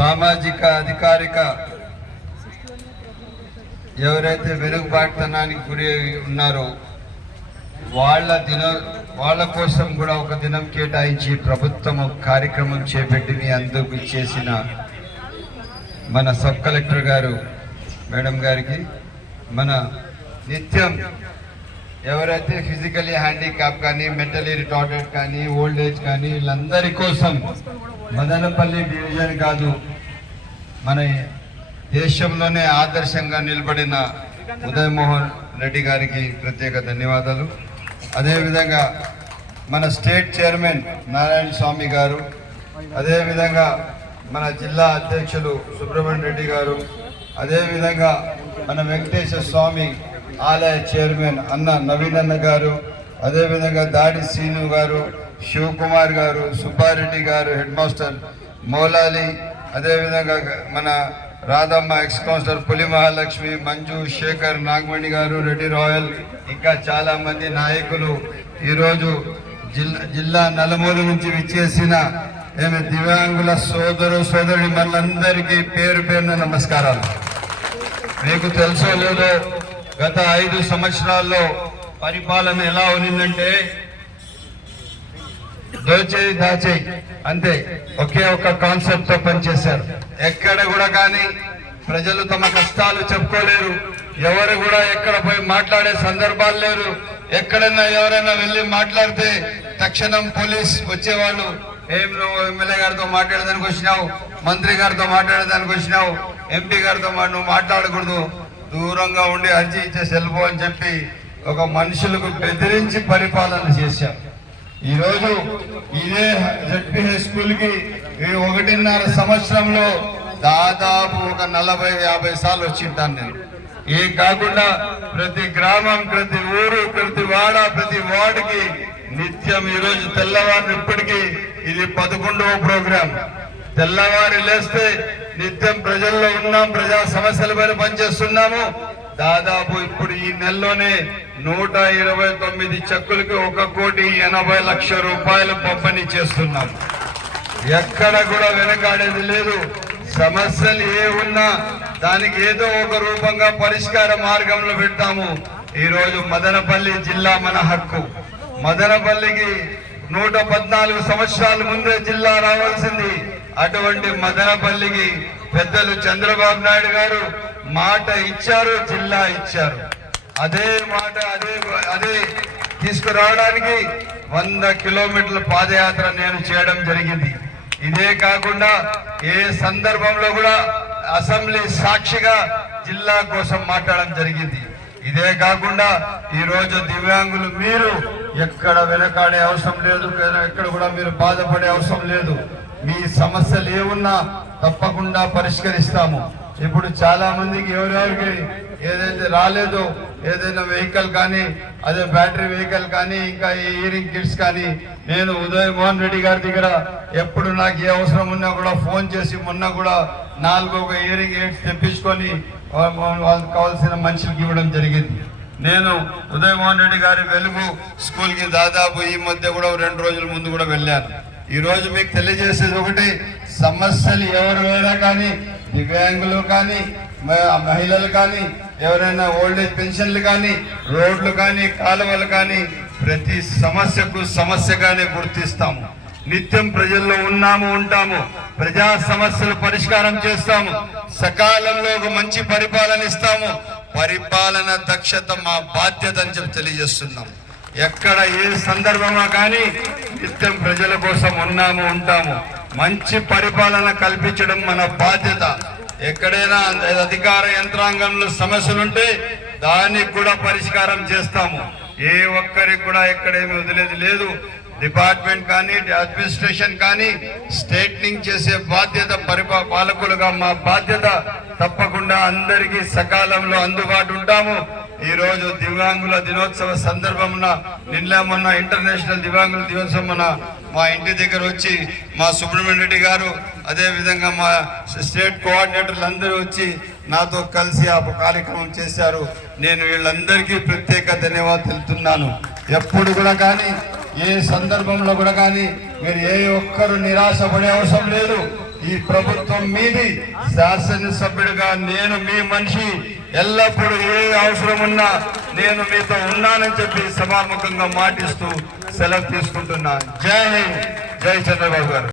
సామాజిక అధికారిక ఎవరైతే వెనుకబాటుతనానికి గురి ఉన్నారో వాళ్ళ కోసం కూడా ఒక దినం కేటాయించి ప్రభుత్వం ఒక కార్యక్రమం చేపట్టింది. అందుకు చేసిన మన సబ్ కలెక్టర్ గారు మేడం గారికి, మన నిత్యం ఎవరైతే ఫిజికలీ హ్యాండిక్యాప్ కానీ, మెంటలీ రిటార్డెడ్ కానీ, ఓల్డ్ ఏజ్ కానీ, వీళ్ళందరి కోసం మదనపల్లి డివిజన్ కాదు మన దేశంలోనే ఆదర్శంగా నిలబడిన ఉదయ్ మోహన్ రెడ్డి గారికి ప్రత్యేక ధన్యవాదాలు. అదేవిధంగా మన స్టేట్ చైర్మన్ నారాయణ స్వామి గారు, అదేవిధంగా మన జిల్లా అధ్యక్షులు సుబ్రహ్మణ్య రెడ్డి గారు, అదేవిధంగా మన వెంకటేశ్వర స్వామి ఆలయ చైర్మన్ అన్న నవీన్ అన్న గారు, అదేవిధంగా దాడి శ్రీను గారు, శివకుమార్ గారు, సుబ్బారెడ్డి గారు, హెడ్ మాస్టర్ మౌలాలి, అదేవిధంగా మన రాధమ్మ, ఎక్స్ కౌన్సిలర్ పులి మహాలక్ష్మి, మంజు, శేఖర్, నాగమణి గారు, రెడ్డి రాయల్, ఇంకా చాలా మంది నాయకులు ఈరోజు జిల్లా నలుమూల నుంచి విచ్చేసిన దివ్యాంగుల సోదరుడి మనందరికీ పేరు పేరున నమస్కారాలు. మీకు తెలుసో లేదో, గత 5 సంవత్సరాల్లో పరిపాలన ఎలా ఉన్నిందంటే దోచేయి దాచేయి అంతే, ఒకే ఒక కాన్సెప్ట్ తో పనిచేశారు. ఎక్కడ కూడా కానీ ప్రజలు తమ కష్టాలు చెప్పుకోలేరు, ఎవరు కూడా ఎక్కడ పోయి మాట్లాడే సందర్భాలు లేరు. ఎక్కడైనా ఎవరైనా వెళ్ళి మాట్లాడితే తక్షణం పోలీస్ వచ్చేవాళ్ళు. ఏం నువ్వు ఎమ్మెల్యే గారితో మాట్లాడేదానికి వచ్చినావు, మంత్రి గారితో మాట్లాడేదానికి వచ్చినావు, ఎంపీ గారితో నువ్వు మాట్లాడకూడదు, దూరంగా ఉండి అర్జీ ఇచ్చేసి వెళ్ళిపో అని చెప్పి ఒక మనుషులకు బెదిరించి పరిపాలన చేశాం. ఈరోజు ఇదే జడ్పీ హై స్కూల్కి 1.5 సంవత్సరంలో దాదాపు ఒక 40-50 సార్లు వచ్చింటాను నేను. ఏ కాకుండా ప్రతి గ్రామం, ప్రతి ఊరు, ప్రతి వాడ, ప్రతి వార్డుకి నిత్యం ఈరోజు తెల్లవారు ఇప్పటికీ ఇది 11వ ప్రోగ్రాం. తెల్లవారి లేస్తే నిత్యం ప్రజల్లో ఉన్నాం, ప్రజా సమస్యల పైన పనిచేస్తున్నాము. దాదాపు ఇప్పుడు ఈ నెలలోనే 129 చెక్కులకి 1,80,00,000 రూపాయలు పంపిణీ చేస్తున్నాం. ఎక్కడ కూడా వెనకాడేది లేదు. సమస్యలు ఏ ఉన్నా దానికి ఏదో ఒక రూపంగా పరిష్కార మార్గంలో పెడతాము. ఈరోజు మదనపల్లి జిల్లా మన హక్కు. మదనపల్లికి 114 సంవత్సరాల ముందే జిల్లా రావాల్సింది. అటువంటి మదనపల్లికి పెద్దలు చంద్రబాబు నాయుడు గారు మాట ఇచ్చారు, జిల్లా ఇచ్చారు. అదే మాట అదే తీసుకురావడానికి 100 కిలోమీటర్ల పాదయాత్ర నేను చేయడం జరిగింది. ఇదే కాకుండా ఏ సందర్భంలో కూడా అసెంబ్లీ సాక్షిగా జిల్లా కోసం మాట్లాడడం జరిగింది. ఇదే కాకుండా ఈరోజు దివ్యాంగులు మీరు ఎక్కడ వెనకాడే అవసరం లేదు, ఎక్కడ కూడా మీరు బాధపడే అవసరం లేదు. మీ సమస్యలు ఏమున్నా తప్పకుండా పరిష్కరిస్తాము. ఇప్పుడు చాలా మందికి ఎవరెవరికి ఏదైతే రాలేదో, ఏదైనా వెహికల్ కానీ, అదే బ్యాటరీ వెహికల్ కానీ, ఇంకా ఇయరింగ్ కిట్స్ కానీ, నేను ఉదయ్ మోహన్ రెడ్డి గారి దగ్గర ఎప్పుడు నాకు ఏ అవసరం ఉన్నా కూడా ఫోన్ చేసి, మొన్న కూడా 4 ఇయరింగ్ ఎయిడ్స్ తెప్పించుకొని వాళ్ళకి కావాల్సిన మనుషులకి ఇవ్వడం జరిగింది. నేను ఉదయ్ మోహన్ రెడ్డి గారి వెలుగు స్కూల్కి దాదాపు ఈ మధ్య కూడా 2 రోజుల ముందు కూడా వెళ్ళాను. ఈరోజు మీకు తెలియజేసేది ఒకటి, సమస్యలు ఎవరైనా కానీ, దివ్యాంగులు కానీ, మహిళలు కానీ, ఎవరైనా ఓల్డేజ్ పెన్షన్లు కానీ, రోడ్లు కానీ, కాలువలు కానీ, ప్రతి సమస్యకు సమస్యగానే గుర్తిస్తాము. నిత్యం ప్రజల్లో ఉన్నాము, ఉంటాము. ప్రజా సమస్యలు పరిష్కారం చేస్తాము. సకాలంలో ఒక మంచి పరిపాలన ఇస్తాము. పరిపాలన దక్షత మా బాధ్యత అని చెప్పి తెలియజేస్తున్నాం. ఎక్కడ ఏ సందర్భమా కానీ నిత్యం ప్రజల కోసం ఉన్నాము, ఉంటాము. మంచి పరిపాలన కల్పించడం మన బాధ్యత. ఎక్కడైనా అధికార యంత్రాంగంలో సమస్యలుంటే దానికి కూడా పరిష్కారం చేస్తాము. ఏ ఒక్కరికి కూడా ఎక్కడేమి వదిలేది లేదు. డిపార్ట్మెంట్ కానీ, అడ్మినిస్ట్రేషన్ కానీ స్టేట్నింగ్ చేసే బాధ్యత పాలకులుగా మా బాధ్యత. తప్పకుండా అందరికీ సకాలంలో అందుబాటు ఉంటాము. ఈ రోజు దివ్యాంగుల దినోత్సవ సందర్భమున మొన్న ఇంటర్నేషనల్ దివ్యాంగుల దినోత్సవం మా ఇంటి దగ్గర వచ్చి మా సుబ్రహ్మణ్య రెడ్డి గారు, అదే విధంగా మా స్టేట్ కోఆర్డినేటర్లు అందరూ వచ్చి నాతో కలిసి ఆ కార్యక్రమం చేశారు. నేను వీళ్ళందరికీ ప్రత్యేక ధన్యవాదాలు తెలుపుతున్నాను. ఎప్పుడు కూడా కానీ, ఏ సందర్భంలో కూడా కానీ మీరు ఏ ఒక్కరు నిరాశపడే అవసరం లేదు. ఈ ప్రభుత్వం మీది. శాసనసభ్యుడిగా నేను మీ మనిషి, ఎల్లప్పుడూ ఏ అవసరం ఉన్నా నేను మీతో ఉన్నానని చెప్పి సభాముఖంగా మాటిస్తూ సెలవు తీసుకుంటున్నా. జై హింద్, జై చంద్రబాబు గారు.